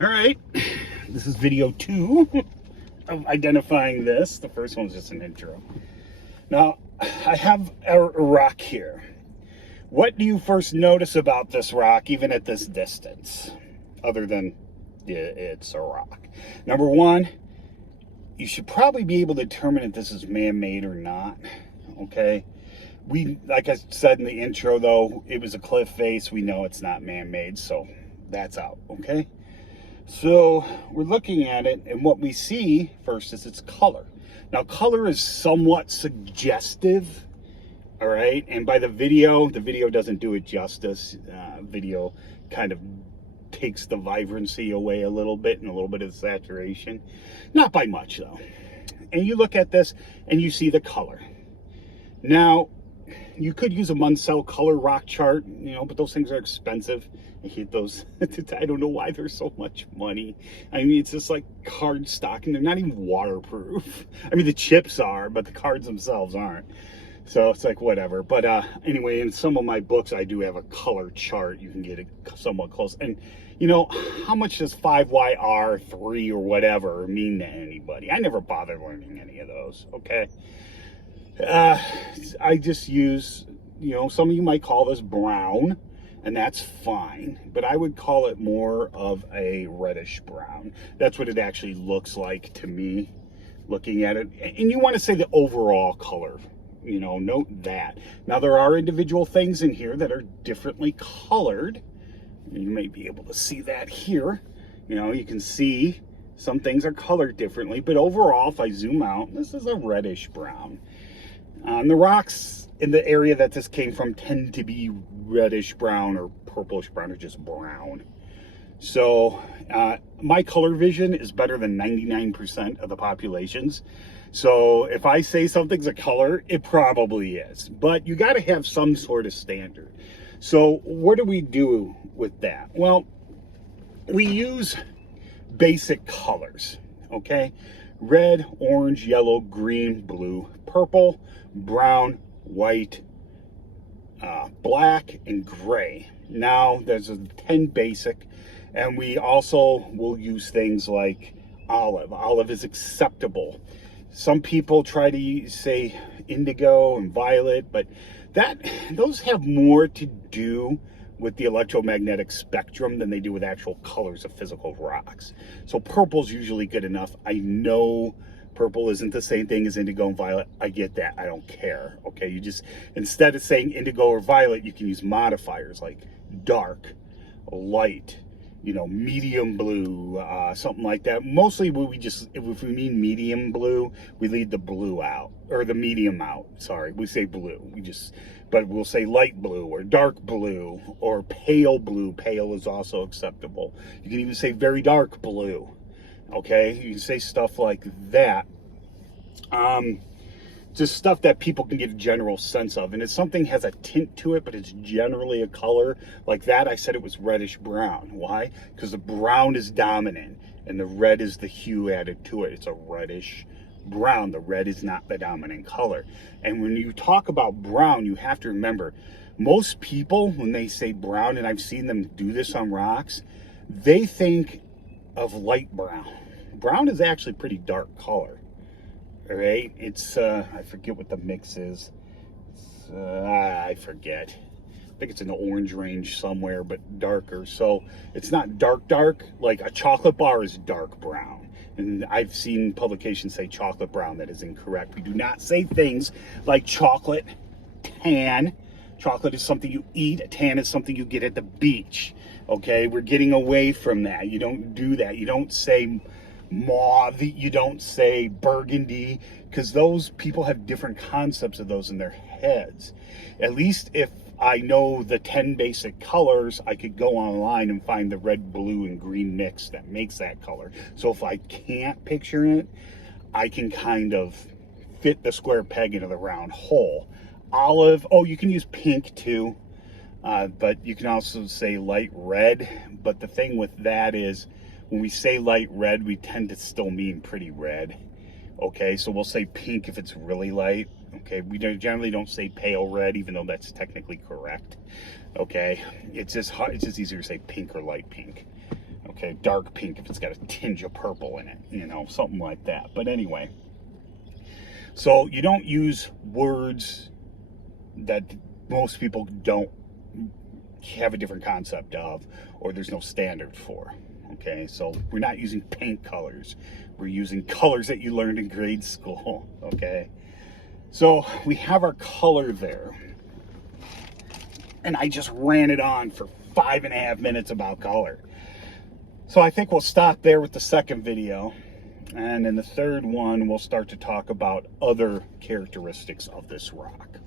All right, this is video 2 of identifying this. The first one's just an intro. Now, I have a rock here. What do you first notice about this rock, even at this distance, other than it's a rock? Number one, you should probably be able to determine if this is man-made or not, okay? Like I said in the intro, though, it was a cliff face. We know it's not man-made, so that's out, okay? So we're looking at it, and what we see first is its color. Now, color is somewhat suggestive, all right? And by the video doesn't do it justice. Video kind of takes the vibrancy away a little bit and a little bit of the saturation. Not by much, though. And you look at this, and you see the color. Now, you could use a Munsell color rock chart, but those things are expensive. I hate those. I don't know why they're so much money. I mean, it's just like card stock, and they're not even waterproof. I mean, the chips are, but the cards themselves aren't. So it's like whatever. But anyway, in some of my books, I do have a color chart. You can get it somewhat close. And how much does 5YR3 or whatever mean to anybody? I never bothered learning any of those. Okay. I just use, some of you might call this brown, and that's fine, but I would call it more of a reddish brown. That's what it actually looks like to me, looking at it. And you want to say the overall color, note that. Now, there are individual things in here that are differently colored. You may be able to see that here. You can see some things are colored differently, but overall, if I zoom out, this is a reddish brown. The rocks in the area that this came from tend to be reddish brown or purplish brown or just brown. So my color vision is better than 99% of the populations. So if I say something's a color, it probably is. But you got to have some sort of standard. So what do we do with that? Well, we use basic colors, okay? Red, orange, yellow, green, blue, purple, brown, white, black, and gray. Now, there's a 10 basic, and we also will use things like olive. Olive is acceptable. Some people try to say indigo and violet, but those have more to do with the electromagnetic spectrum than they do with actual colors of physical rocks. So purple's usually good enough. I know purple isn't the same thing as indigo and violet. I get that. I don't care. Okay, you just, instead of saying indigo or violet, you can use modifiers like dark, light, medium blue, something like that. Mostly if we mean medium blue, we leave the blue out, or the medium out. Sorry, we say blue. But we'll say light blue or dark blue or pale blue. Pale is also acceptable. You can even say very dark blue. Okay, you can say stuff like that. Just stuff that people can get a general sense of. And if something has a tint to it, but it's generally a color like that, I said it was reddish brown. Why? Because the brown is dominant and the red is the hue added to it. It's a reddish brown. The red is not the dominant color. And when you talk about brown, you have to remember, most people, when they say brown, and I've seen them do this on rocks, they think of light brown. Brown is actually pretty dark color. All right, it's I forget what the mix is. I forget. I think it's in the orange range somewhere, but darker. So it's not dark. Like a chocolate bar is dark brown. And I've seen publications say chocolate brown. That is incorrect. We do not say things like chocolate tan. Chocolate is something you eat. Tan is something you get at the beach. Okay, we're getting away from that. You don't do that. You don't say mauve, you don't say burgundy, because those people have different concepts of those in their heads. At least if I know the 10 basic colors, I could go online and find the red, blue, and green mix that makes that color. So if I can't picture it, I can kind of fit the square peg into the round hole. Olive, you can use pink too, but you can also say light red. But the thing with that is, when we say light red, we tend to still mean pretty red. Okay, so we'll say pink if it's really light. Okay, we generally don't say pale red, even though that's technically correct. Okay, it's just easier to say pink or light pink. Okay. Okay, dark pink if it's got a tinge of purple in it, you know, something like that. But anyway, so you don't use words that most people don't have a different concept of, or there's no standard for. Okay, so we're not using paint colors. We're using colors that you learned in grade school. Okay, so we have our color there. And I just ran it on for 5.5 minutes about color. So I think we'll stop there with the second video. And in the third one, we'll start to talk about other characteristics of this rock.